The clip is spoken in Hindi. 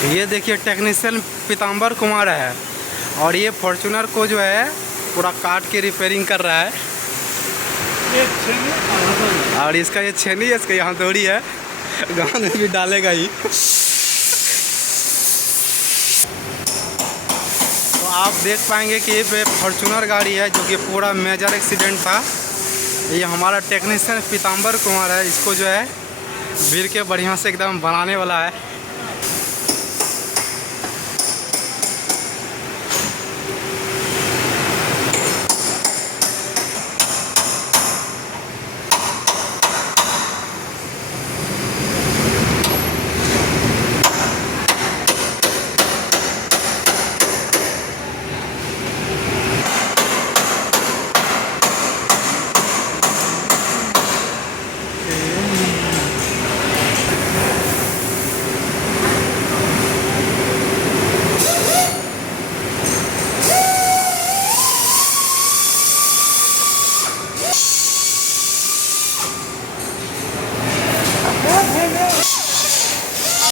ये देखिए टेक्नीशियन पीताम्बर कुमार है और ये फॉर्चूनर को जो है पूरा काट के रिपेयरिंग कर रहा है। और इसका ये छेनी है, इसका यहाँ हथौड़ी है, गाँव में भी डालेगा ही। तो आप देख पाएंगे कि ये फॉर्चूनर गाड़ी है जो कि पूरा मेजर एक्सीडेंट था। ये हमारा टेक्नीशियन पीताम्बर कुमार है, इसको जो है भीड़ के बढ़िया से एकदम बनाने वाला है।